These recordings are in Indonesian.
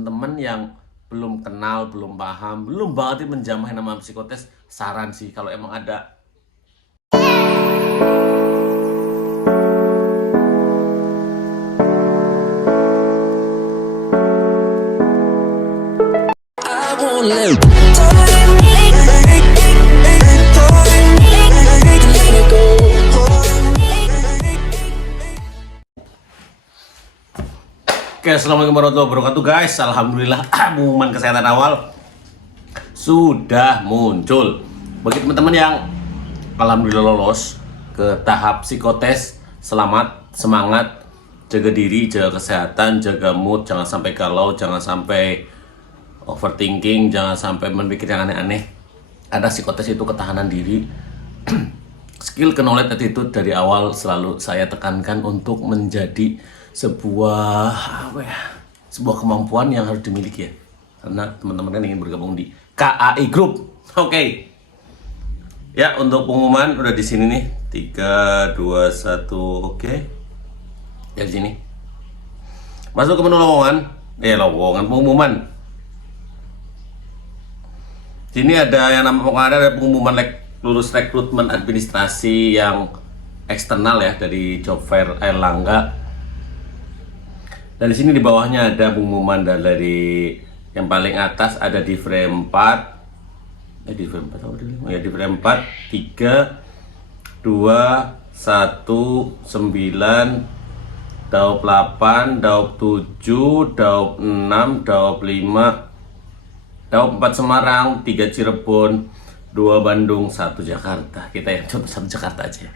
teman-teman yang belum kenal, belum paham, belum banget menjamah nama psikotes, saran sih kalau emang ada. Oke, assalamualaikum warahmatullahi wabarakatuh guys. Alhamdulillah pengumuman kesehatan awal sudah muncul bagi teman-teman yang alhamdulillah lolos ke tahap psikotes. Selamat, semangat, jaga diri, jaga kesehatan, jaga mood, jangan sampai galau, jangan sampai overthinking, jangan sampai memikir yang aneh-aneh. Ada psikotes itu ketahanan diri. Skill knowledge attitude dari awal selalu saya tekankan untuk menjadi sebuah kemampuan yang harus dimiliki ya, karena teman-teman kan ingin bergabung di KAI Group. Oke. Ya, untuk pengumuman udah di sini nih. 3 2 1. Oke. Ya di sini. Masuk ke menu lowongan pengumuman. Sini ada yang ada pengumuman lulus rekrutmen administrasi yang eksternal ya dari Job Fair Erlangga. Dan di sini di bawahnya ada pengumuman dari yang paling atas ada di frame 4. Di frame 4 di frame 4 3 2 1 9 daup 8 daup 7 daup 6 daup 5 daup 4 Semarang, 3 Cirebon, 2 Bandung, 1 Jakarta. Kita yang coba 1 Jakarta aja.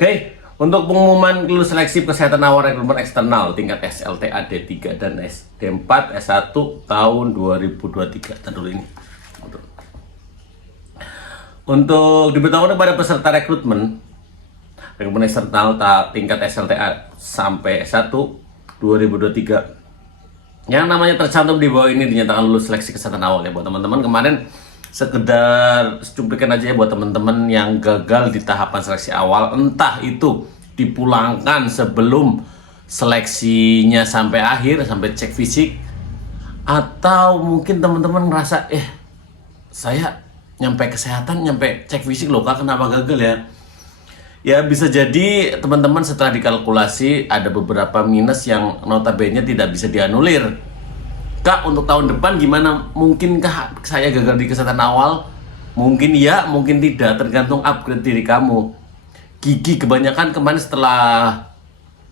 Oke, untuk pengumuman lulus seleksi kesehatan awal rekrutmen eksternal tingkat SLTA D3 dan D4 S1 tahun 2023. Kita dulu ini. Untuk diberitahukan kepada peserta rekrutmen eksternal tingkat SLTA sampai S1 2023 yang namanya tercantum di bawah ini dinyatakan lulus seleksi kesehatan awal ya buat teman-teman. Kemarin sekedar cuplikan aja ya buat teman-teman yang gagal di tahapan seleksi awal, entah itu dipulangkan sebelum seleksinya sampai akhir, sampai cek fisik, atau mungkin teman-teman ngerasa saya nyampe kesehatan, nyampe cek fisik loh kak, kenapa gagal ya? Ya bisa jadi teman-teman setelah dikalkulasi ada beberapa minus yang notabene tidak bisa dianulir. Kak, untuk tahun depan gimana? Mungkinkah saya gagal di kesehatan awal? Mungkin ya, mungkin tidak, tergantung upgrade diri kamu. Gigi kebanyakan kemarin setelah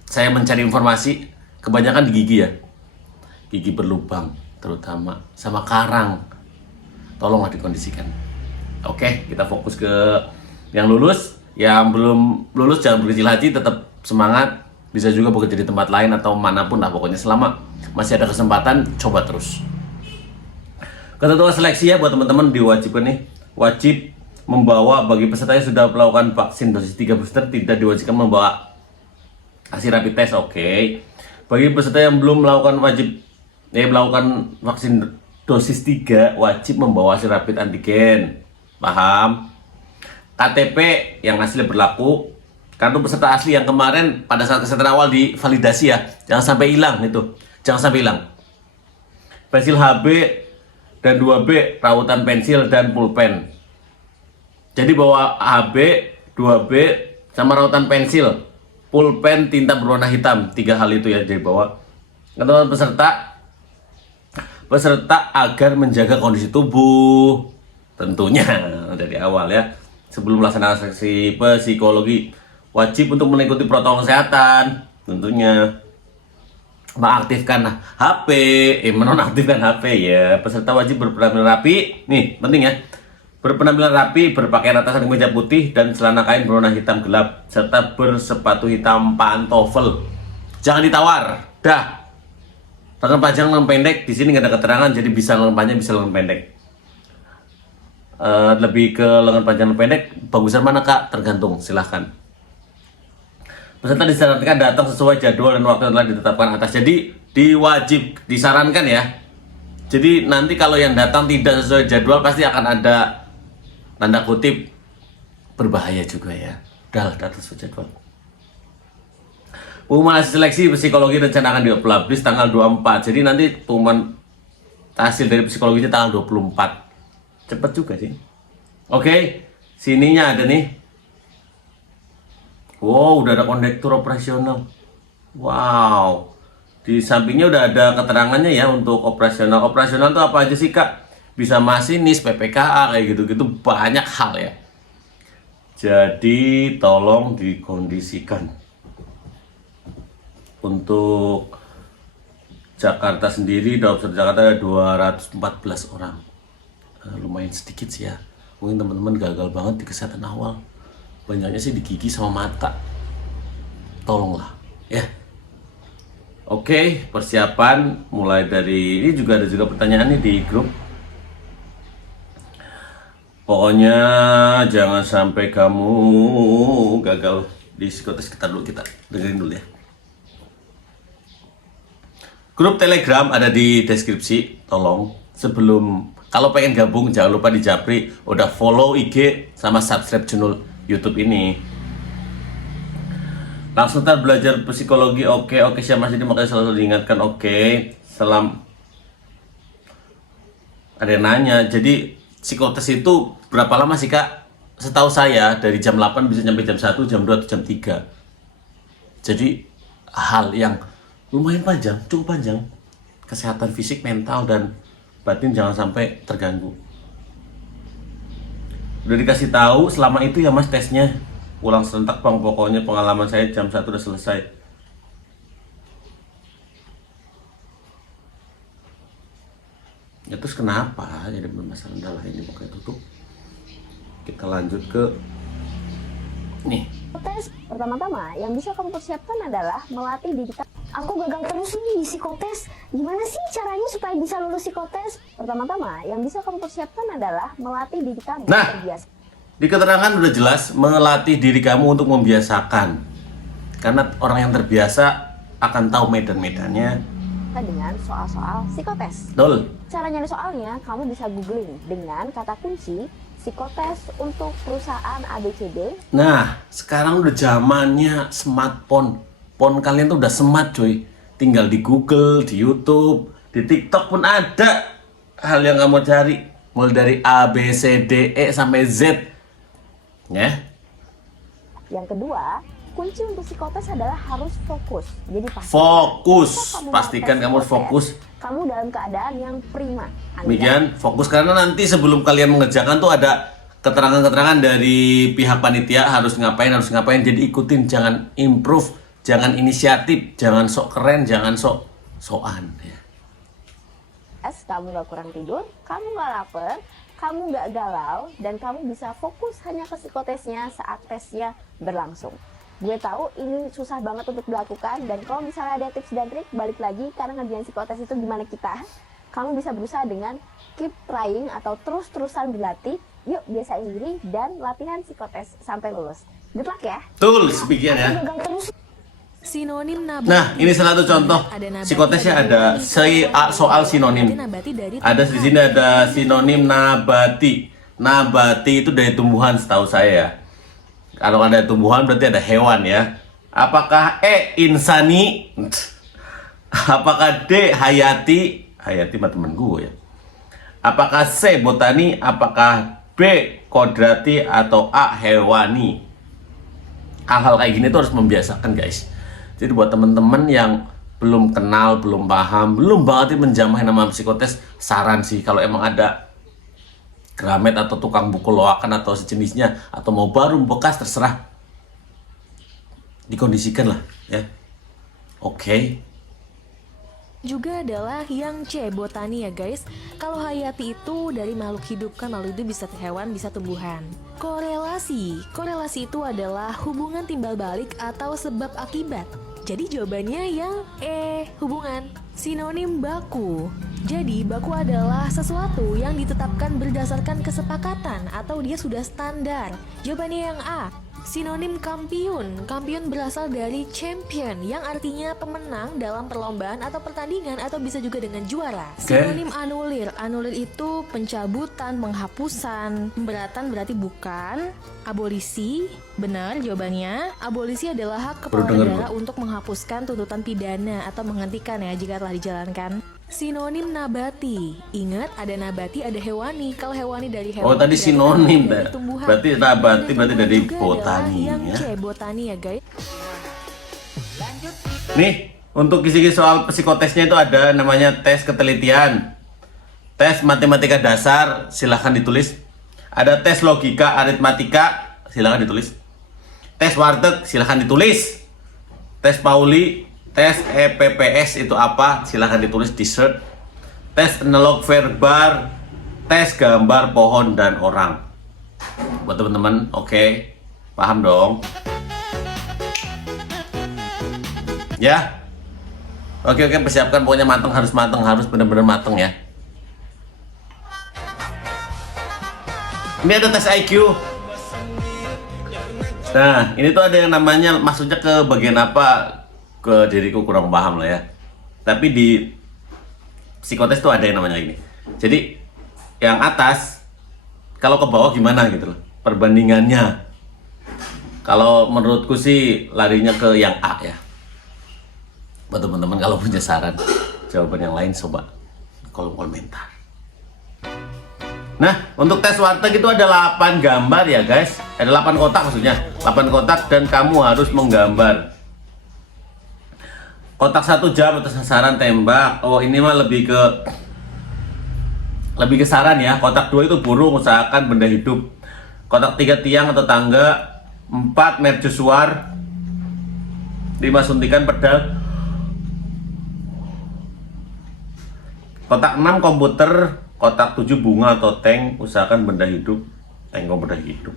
saya mencari informasi, kebanyakan di gigi ya. Gigi berlubang terutama, sama karang. Tolonglah dikondisikan. Oke, kita fokus ke yang lulus. Yang belum lulus jangan berkecil hati, tetap semangat. Bisa juga bekerja di tempat lain atau manapun lah, pokoknya selama masih ada kesempatan, coba terus. Ketentuan seleksi ya buat teman-teman diwajibkan nih, wajib membawa bagi peserta yang sudah melakukan vaksin dosis 3 booster tidak diwajibkan membawa hasil rapid test. Oke. Bagi peserta yang belum melakukan melakukan vaksin dosis 3 wajib membawa hasil rapid antigen. Paham? KTP yang asli berlaku, kartu peserta asli yang kemarin pada saat kesehatan awal divalidasi ya, jangan sampai hilang itu, jangan sampai hilang. Pensil HB dan 2B, rautan pensil dan pulpen. Jadi bawa HB, 2B sama rautan pensil, pulpen tinta berwarna hitam, 3 hal itu ya jadi bawa. Ketentuan peserta agar menjaga kondisi tubuh, tentunya dari awal ya. Sebelum melaksanakan seleksi psikologi wajib untuk mengikuti protokol kesehatan, tentunya mengaktifkan HP, menonaktifkan HP ya. Peserta wajib berpenampilan rapi, nih penting ya, berpenampilan rapi, berpakaian atasan kemeja putih dan celana kain berwarna hitam gelap serta bersepatu hitam pantofel. Jangan ditawar, dah. Lengan panjang, lengan pendek, di sini nggak ada keterangan, jadi bisa lengan panjang, bisa lengan pendek. Lebih ke lengan panjang lengan pendek, bagusan mana kak? Tergantung, silahkan. Peserta disarankan datang sesuai jadwal dan waktu yang telah ditetapkan atas. Jadi disarankan ya. Jadi nanti kalau yang datang tidak sesuai jadwal pasti akan ada tanda kutip berbahaya juga ya. Udah datang sesuai jadwal. Pengumuman hasil seleksi psikologi rencana akan dipublish tanggal 24. Jadi nanti pengumuman hasil dari psikologinya tanggal 24. Cepet juga sih. Oke, sininya ada nih. Wow, udah ada kondektur operasional. Wow. Di sampingnya udah ada keterangannya ya untuk operasional. Operasional itu apa aja sih, Kak? Bisa masinis, PPKA, kayak gitu-gitu, banyak hal ya. Jadi tolong dikondisikan. Untuk Jakarta sendiri, Daob 1 Jakarta ada 214 orang. Lumayan sedikit sih ya. Mungkin teman-teman gagal banget di kesehatan awal. Banyaknya sih di gigi sama mata. Tolonglah ya. Oke, persiapan mulai dari ini juga ada juga pertanyaan nih di grup. Pokoknya jangan sampai kamu gagal di psikotes. Kita dengerin dulu ya. Grup Telegram ada di deskripsi. Tolong sebelum kalau pengen gabung jangan lupa di Japri udah follow IG sama subscribe channel YouTube ini. Langsung ntar belajar psikologi. Oke siapa Mas ini makanya selalu diingatkan. Oke, ada yang nanya, jadi psikotes itu berapa lama sih, Kak? Setahu saya dari jam 8 bisa sampai jam 1, jam 2, atau jam 3. Jadi hal yang lumayan panjang, cukup panjang. Kesehatan fisik, mental, dan batin jangan sampai terganggu. Udah dikasih tahu selama itu ya Mas tesnya. Ulang serentak Bang, pokoknya pengalaman saya jam 1 udah selesai. Ya terus kenapa? Jadi bermasalah adalah ini pokoknya tutup. Kita lanjut ke nih. Tes pertama-tama yang bisa kamu persiapkan adalah melatih diri kamu. Aku gagal terus nih di psikotes. Gimana sih caranya supaya bisa lulus psikotes? Pertama-tama yang bisa kamu persiapkan adalah melatih diri kamu terbiasa. Di keterangan udah jelas melatih diri kamu untuk membiasakan. Karena orang yang terbiasa akan tahu medan-medannya Dengan soal-soal psikotes. Betul. Cara nyari soalnya kamu bisa googling dengan kata kunci psikotes untuk perusahaan ABCD. Nah, sekarang udah zamannya smartphone. Phone kalian tuh udah smart cuy. Tinggal di Google, di YouTube, di TikTok pun ada hal yang kamu cari. Mulai dari A, B, C, D, E sampai Z. Ya. Yang kedua, kunci untuk psikotes adalah harus fokus. Jadi pastikan kamu fokus. Kamu dalam keadaan yang prima. Demikian fokus karena nanti sebelum kalian mengerjakan tuh ada keterangan-keterangan dari pihak panitia harus ngapain. Jadi ikutin, jangan improve, jangan inisiatif, jangan sok keren, jangan sokan ya. Kamu gak kurang tidur, kamu gak lapar, kamu gak galau, dan kamu bisa fokus hanya ke psikotesnya saat tesnya berlangsung. Gue tahu ini susah banget untuk dilakukan, dan kalau misalnya ada tips dan trik, balik lagi karena ngerjain psikotes itu gimana kita. Kamu bisa berusaha dengan keep trying atau terus-terusan berlatih. Yuk biasain diri dan latihan psikotes sampai lulus. Good luck ya. Betul, sepikian ya. Sinonim nabati. Nah, ini salah satu contoh psikotesnya ada soal sinonim. Ada di sini ada sinonim nabati. Nabati itu dari tumbuhan setahu saya. Kalau ada tumbuhan berarti ada hewan ya. Apakah E insani? Apakah D hayati? Hayati mah temen gue ya. Apakah C botani? Apakah B kodrati? Atau A hewani? Hal-hal kayak gini tuh harus membiasakan guys. Jadi buat temen-temen yang belum kenal, belum paham, belum banget menjamah nama psikotes, saran sih kalau emang ada Gramet atau tukang buku loakan atau sejenisnya, atau mau baru bekas terserah, dikondisikan lah ya. Oke. Juga adalah yang C botani ya guys. Kalau hayati itu dari makhluk hidup kan, makhluk itu bisa hewan, bisa tumbuhan. Korelasi itu adalah hubungan timbal balik atau sebab akibat. Jadi jawabannya yang E, hubungan. Sinonim baku. Jadi baku adalah sesuatu yang ditetapkan berdasarkan kesepakatan atau dia sudah standar. Jawabannya yang A. Sinonim kampiun. Kampiun berasal dari champion yang artinya pemenang dalam perlombaan atau pertandingan atau bisa juga dengan juara. Sinonim anulir. Anulir itu pencabutan, penghapusan. Pemberatan berarti bukan. Abolisi, benar jawabannya. Abolisi adalah hak kepala negara untuk menghapuskan tuntutan pidana atau menghentikan ya jika telah dijalankan. Sinonim nabati. Ingat ada nabati, ada hewani. Kalau hewani dari hewan. Oh tadi sinonim dari tumbuhan. berarti nabati berarti dari Juga botani adalah yang ya. C, botani ya guys. Nih, untuk kisi-kisi soal psikotesnya itu ada namanya tes ketelitian. Tes matematika dasar, silahkan ditulis. Ada tes logika aritmatika, silahkan ditulis. Tes warteg, silahkan ditulis. Tes Pauli, tes EPPS itu apa, silahkan ditulis di search. Tes analog verbal, tes gambar pohon dan orang. Buat teman-teman, oke, paham dong? Ya, oke, persiapkan pokoknya mateng, harus bener-bener mateng ya. Ini ada tes IQ. Nah, ini tuh ada yang namanya, maksudnya ke bagian apa, ke diriku kurang paham lah ya. Tapi di psikotes tuh ada yang namanya ini. Jadi yang atas, kalau ke bawah gimana gitu loh perbandingannya. Kalau menurutku sih larinya ke yang A ya. Buat teman-teman kalau punya saran jawaban yang lain coba kolom komentar. Nah, untuk tes warteg itu ada 8 gambar ya guys. Ada 8 kotak maksudnya. 8 kotak dan kamu harus menggambar. Kotak 1 jam atau sasaran tembak. Oh, ini mah lebih ke saran ya. Kotak 2 itu burung, usahakan benda hidup. Kotak 3 tiang atau tangga. 4 mercusuar. 5 suntikan pedal. Kotak 6 komputer. Kotak 7 bunga atau tank, usahakan benda hidup. Tank benda hidup.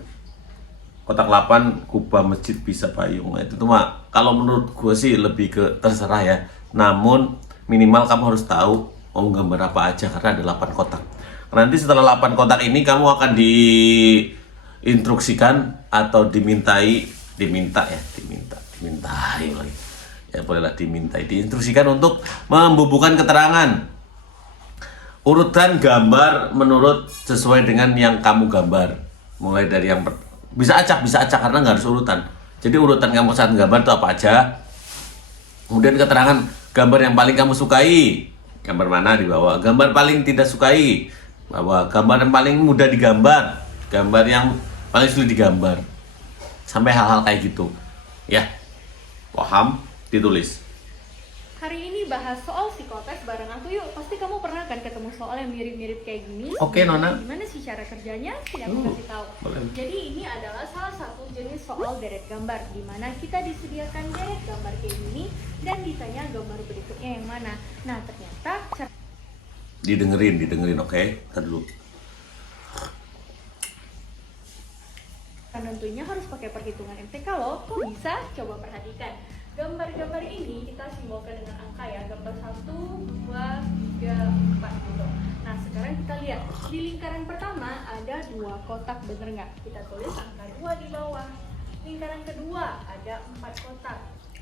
Kotak 8 kubah masjid bisa payung. Itu tuh mah kalau menurut gue sih lebih ke terserah ya. Namun minimal kamu harus tahu mau gambar apa aja karena ada 8 kotak. Nanti setelah 8 kotak ini kamu akan diinstruksikan atau dimintai lagi. Ya bolehlah diinstruksikan untuk membubuhkan keterangan. Urutan gambar menurut sesuai dengan yang kamu gambar. Mulai dari yang bisa acak karena nggak harus urutan. Jadi urutan kamu saat gambar itu apa aja. Kemudian keterangan gambar yang paling kamu sukai. Gambar mana di bawah. Gambar paling tidak sukai. Bawah. Gambar yang paling mudah digambar. Gambar yang paling sulit digambar. Sampai hal-hal kayak gitu. Ya. Paham? Ditulis. Hari ini bahas soal psikotes bareng aku yuk. Pasti kamu pernah kan ketemu soal yang mirip-mirip kayak gini. Oke, Nona. Gimana sih cara kerjanya? Sini aku kasih tahu. Boleh. Jadi ini adalah salah satu jenis soal deret gambar, di mana kita disediakan deret gambar kayak gini dan ditanya gambar berikutnya yang mana. Nah ternyata Didengerin, oke? Tadi dulu. tentunya harus pakai perhitungan MTK loh. Kok bisa? Coba perhatikan. Gambar-gambar ini kita simbolkan dengan angka ya. Gambar 1, 2, 3, 4 gitu. Nah sekarang kita lihat di lingkaran pertama ada 2 kotak, bener nggak? Kita tulis angka 2 di bawah. Lingkaran kedua ada 4 kotak.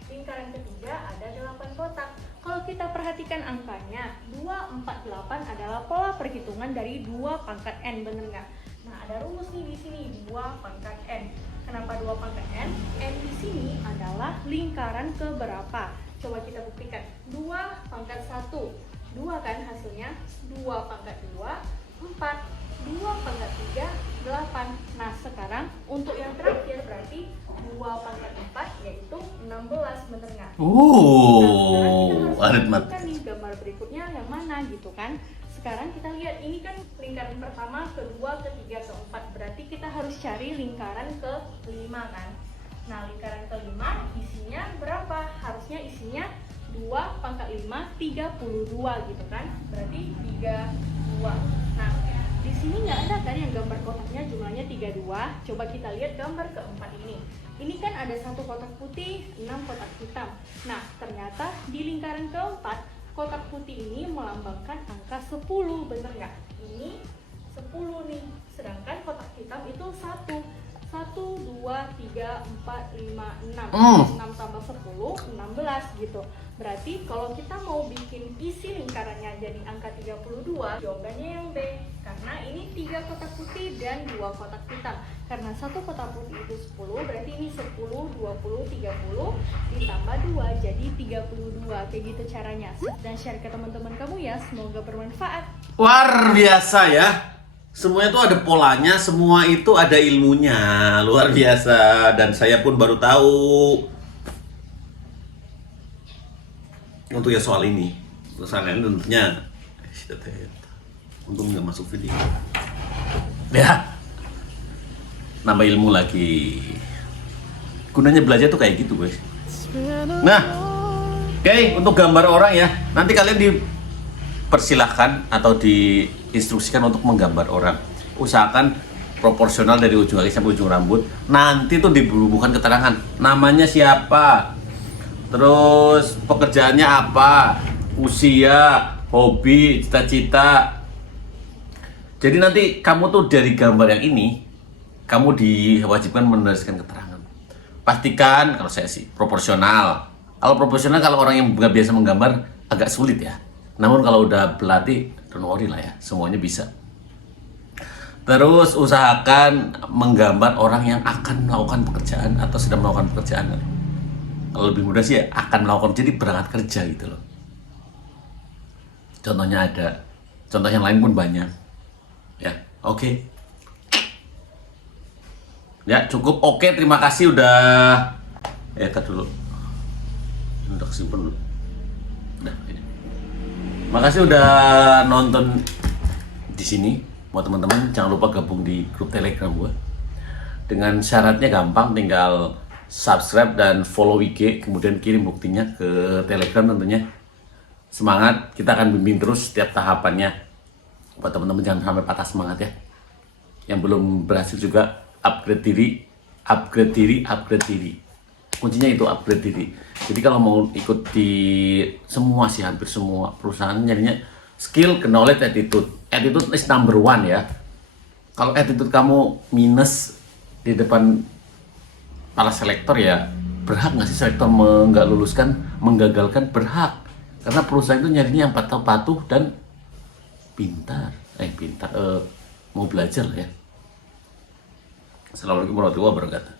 Lingkaran ketiga ada 8 kotak. Kalau kita perhatikan angkanya 2, 4, 8 adalah pola perhitungan dari 2 pangkat n, bener nggak? Nah ada rumus nih di sini 2 pangkat n. Kenapa 2 pangkat n? N di sini adalah lingkaran keberapa? Coba kita buktikan. 2 pangkat 1. 2 kan hasilnya? 2 pangkat 2, 4. 2 pangkat 3, 8. Nah sekarang untuk yang terakhir berarti 2 pangkat 4 yaitu 16, bener nggak? Aritmatika. Kan nih gambar berikutnya yang mana gitu kan? Sekarang kita lihat ini kan lingkaran pertama, kedua, ketiga, keempat. Berarti kita harus cari lingkaran ke-5 kan? Nah lingkaran ke-5 isinya berapa? Harusnya isinya 2 pangkat 5, 32 gitu kan? Berarti 32. Nah di sini nggak ada kan yang gambar kotaknya jumlahnya 32. Coba kita lihat gambar keempat ini. Ini kan ada 1 kotak putih, 6 kotak hitam. Nah ternyata di lingkaran keempat kotak putih ini melambangkan angka 10, bener nggak? Ini 10 nih, sedangkan kotak hitam itu 1. 1, 2, 3, 4, 5, 6 6 tambah 10, 16 gitu. Berarti kalau kita mau bikin isi lingkarannya jadi angka 32, jawabannya yang B. Karena ini 3 kotak putih dan 2 kotak hitam. Karena 1 kotak putih itu 10, berarti ini 10, 20, 30 ditambah 2 jadi 32. Kayak gitu caranya. Dan share ke teman-teman kamu ya, semoga bermanfaat. Luar biasa ya. Semuanya tuh ada polanya, semua itu ada ilmunya. Luar biasa. Dan saya pun baru tahu untuk ya soal ini. Terus ini tentunya untung nggak masuk video. Ya, nambah ilmu lagi. Gunanya belajar tuh kayak gitu guys. Nah, oke, untuk gambar orang ya, nanti kalian dipersilahkan atau diinstruksikan untuk menggambar orang. Usahakan proporsional dari ujung kaki sampai ujung rambut. Nanti tuh dibubuhkan keterangan, namanya siapa, terus pekerjaannya apa, usia, hobi, cita-cita. Jadi nanti kamu tuh dari gambar yang ini, kamu diwajibkan menuliskan keterangan. Pastikan, kalau saya sih, proporsional. Kalau proporsional, kalau orang yang nggak biasa menggambar, agak sulit ya. Namun kalau udah berlatih, don't worry lah ya, semuanya bisa. Terus usahakan menggambar orang yang akan melakukan pekerjaan atau sedang melakukan pekerjaan. Kalau lebih mudah sih ya, akan melakukan, jadi berangkat kerja gitu loh. Contohnya ada, contoh yang lain pun banyak. Ya, oke. Ya, cukup oke, terima kasih udah dulu. Ini udah kesimpan dulu. Udah, ini. Makasih udah nonton di sini. Buat teman-teman jangan lupa gabung di grup Telegram gue. Dengan syaratnya gampang, tinggal subscribe dan follow IG, kemudian kirim buktinya ke Telegram tentunya. Semangat, kita akan bimbing terus setiap tahapannya. Buat teman-teman jangan sampai patah semangat ya. Yang belum berhasil juga upgrade diri, upgrade diri, upgrade diri. Kuncinya itu upgrade diri. Jadi kalau mau ikut di semua sih, hampir semua perusahaan jadinya skill, knowledge, attitude. Attitude is number one ya. Kalau attitude kamu minus di depan para selektor ya, berhak nggak sih selektor nggak luluskan, menggagalkan? Berhak. Karena perusahaan itu nyarinya yang patuh dan pintar. Mau belajar ya. Assalamualaikum warahmatullahi wabarakatuh.